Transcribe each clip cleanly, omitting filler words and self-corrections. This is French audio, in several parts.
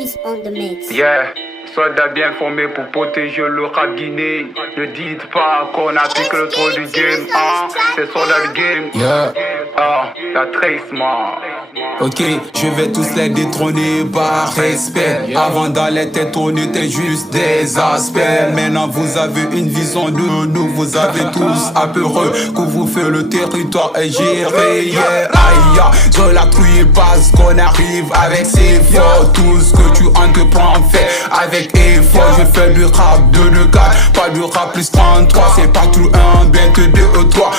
Kiss on the mix. Yeah, soldats bien formés pour protéger le rap guinéen. Ne dites pas qu'on applique le trop du game, hein. C'est soldats du game. Yeah. Ah, la trace, man. Ok, je vais tous les détrôner par respect. Avant dans les têtes, on était juste des aspects. Maintenant vous avez une vision de nous. Vous avez tous apeureux que vous faites le territoire est géré. Yeah, aïe, je la trouille parce qu'on arrive avec ses forts. Tout ce que tu entreprends, fait avec effort. Je fais du rap 2-2-4, pas du rap plus 33. C'est partout un, bientôt 2 ou 3.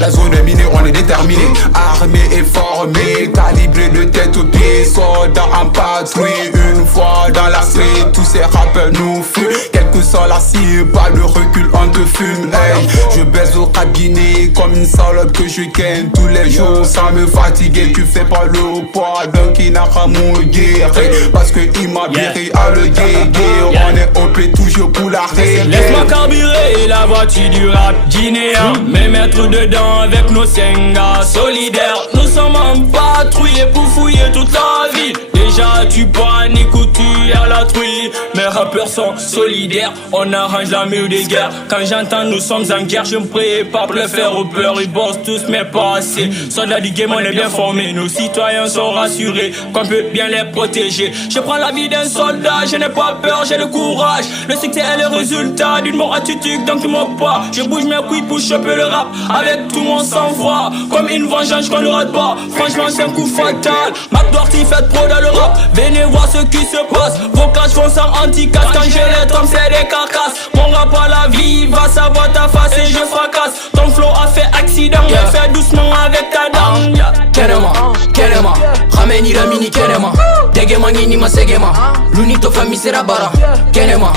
La zone est minée, on est déterminé, armé et formé, calibré de tête aux pieds, soldats en patrouille. Une fois dans la street, tous ces rappeurs nous fuient. Quelle que soit la cible, pas de recul, on te fume. Hey, je baise au rap guinéen comme une salope que je ken tous les jours sans me fatiguer. Tu fais pas le poids d'un qui n'a pas mouillé. Parce que il m'a biré à le guégué. On est OP toujours pour la règle. Laisse-moi carburer la voiture du rap guinéen. Me mettre dedans avec nos sengas solidaires. Nous sommes en patrouille pour fouiller toute la ville. Déjà tu paniques ou tu es à la truie. Mes rappeurs sont solidaires, on arrange la mur des guerres. Quand j'entends nous sommes en guerre, je me prépare pour le faire au peur. Ils bossent tous mais pas assez. Soldats du game, on est bien formés. Nos citoyens sont rassurés qu'on peut bien les protéger. Je prends la vie d'un soldat, je n'ai pas peur, j'ai le courage. Le succès est le résultat d'une mort attitude, donc ils m'ont pas. Je bouge mes couilles pour choper le rap avec tout mon sang-froid. Comme une vengeance qu'on ne rate pas. Franchement c'est un coup fatal. Mac Doherty fait trop dans le rap. Venez voir ce qui se passe. Vos caches font sans anti-casse. Quand je les trompe c'est des carcasses. Mon rap à la vie va savoir ta face et je fracasse. Ton flow a fait accident, mais fais doucement avec ta dame. Kenema, ramène la mini Kenema. Degema ngini masegema. Lunito famille sera bara. Kenema,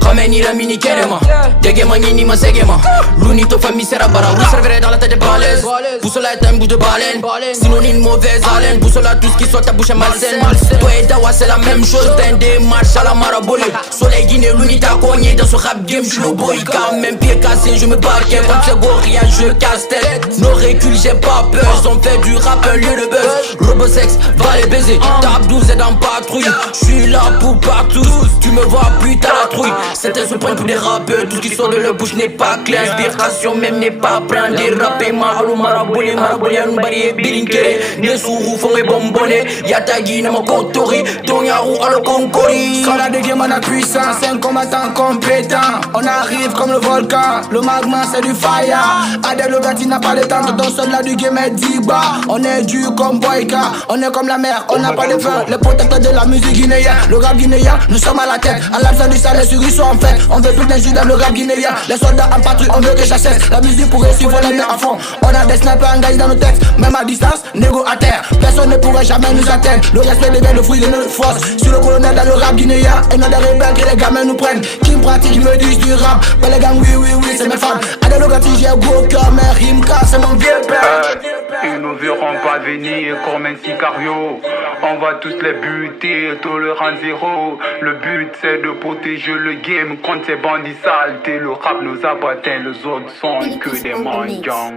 ramène la mini Kenema. Degema ngini masegema. Lunito famille sera bara. Vous servirez dans la tête des balaises. Boussole est un bout de baleine. Synonyme mauvaise haleine. Boussole à tout ce qui soit ta bouche est malsaine. Toi et Dawa c'est la même chose. D'un démarche à la marabolée. Soleil Guinée, l'unité cogné dans ce rap game. J'suis le boy quand même pied cassé. Je me barquais contre ce gorilla, je casse tête. No recul, j'ai pas peur. Ils ont fait du rap un lieu de buzz. Robosex, va les baiser. Tap 12 est dans patrouille. J'suis là pour partout. Tu me vois plus t'as la trouille. C'était ce point pour des rappeurs. Tout ce qui sort de leur bouche n'est pas clair. Inspiration même n'est pas plein. Des rappeurs mahalo marabolé. Marabolé nous barrière bilinkere. Des sourous font les bonbonnets. Yatagi n'a mon kotori. Tonyaru à le concori. Soldat de game on a puissance. C'est un combattant compétent. On arrive comme le volcan. Le magma c'est du fire. Adèle Logati n'a pas de temps. Ton soldat du game est Diba. On est dur comme Boyka. On est comme la mer. On n'a pas de feu. Les protecteurs de la musique guinéenne. Le rap guinéen, nous sommes à la tête. À l'absence du sale, les souris sont en fait. On veut plus d'injures dans le rap guinéen. Les soldats en patrouille, on veut que ça cesse. La musique pour réussir, faut la mettre à fond. On a des snipers engagés dans nos textes. Même à distance, négo à terre. Personne ne pourrait jamais nous atteindre. Le respect devient le fruit de notre force. Sur le colonel dans le rap guinéen. Et non des rebelles que les gamins nous prennent. Qui me pratique, ils me disent du rap. Mais les gars, oui, c'est mes femmes. Adèle Logati, j'ai gros cœur, mais Rimka, c'est mon vieux père. Ils nous verront pas venir comme un sicario. On va tous les buter, tolérance zéro. Le but c'est de protéger le game contre ces bandits saletés. Le rap nous appartient, les autres sont que des mendiants.